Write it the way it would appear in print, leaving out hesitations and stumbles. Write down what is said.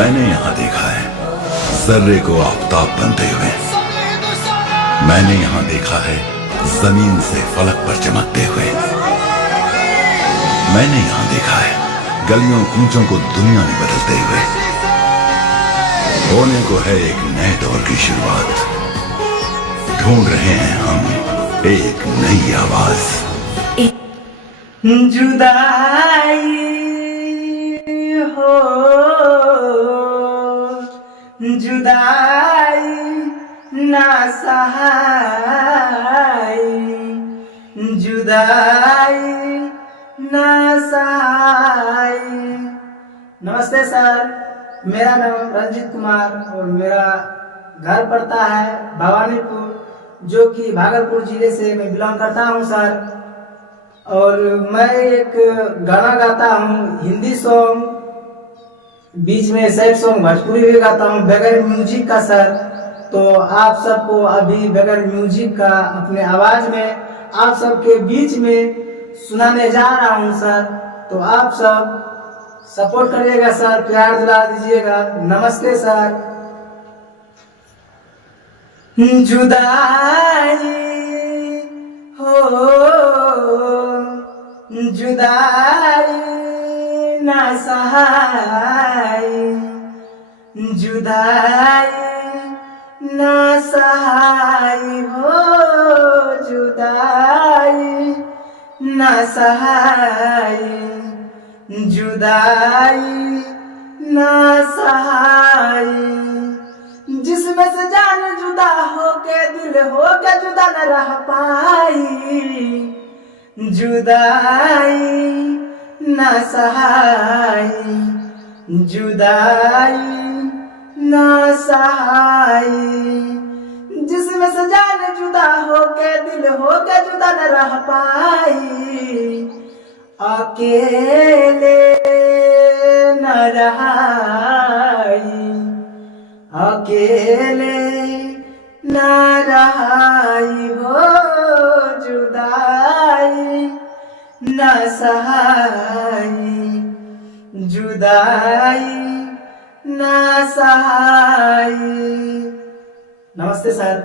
मैंने यहाँ देखा है जर्रे को आफताब बनते हुए। मैंने यहाँ देखा है जमीन से फलक पर चमकते हुए। मैंने यहाँ देखा है गलियों कूचों को दुनिया में बदलते हुए। होने को है एक नए दौर की शुरुआत। ढूंढ रहे हैं हम एक नई आवाज। जुदाई हो जुदाई ना सहाय, जुदाई ना सहाय। नमस्ते सर, मेरा नाम रंजीत कुमार और मेरा घर पड़ता है भवानीपुर, जो कि भागलपुर जिले से मैं बिलोंग करता हूँ सर। और मैं एक गाना गाता हूँ, हिंदी सॉन्ग, बीच में सैड सॉन्ग भोजपुरी भी गाता हूँ बगैर म्यूजिक का सर। तो आप सबको अभी बगैर म्यूजिक का अपने आवाज में आप सबके बीच में सुनाने जा रहा हूँ सर। तो आप सब सपोर्ट करिएगा सर, प्यार दिला दीजिएगा। नमस्ते सर। जुदाई हो जुदाई ना सहाय, जुदाई ना सहाय हो, जुदाई ना सहाय, जुदाई ना सहाय। जिसमें से जान जुदा हो के दिल हो के जुदा न रह पाई, जुदाई ना सहाय, जुदाई ना सहाय। जिसमें से जान जुदा हो के दिल हो के जुदा न रह पाई, अकेले न रहाई, अकेले न रहाई हो, जुदाई न सहाय, जुदाई न सहाय। नमस्ते सर।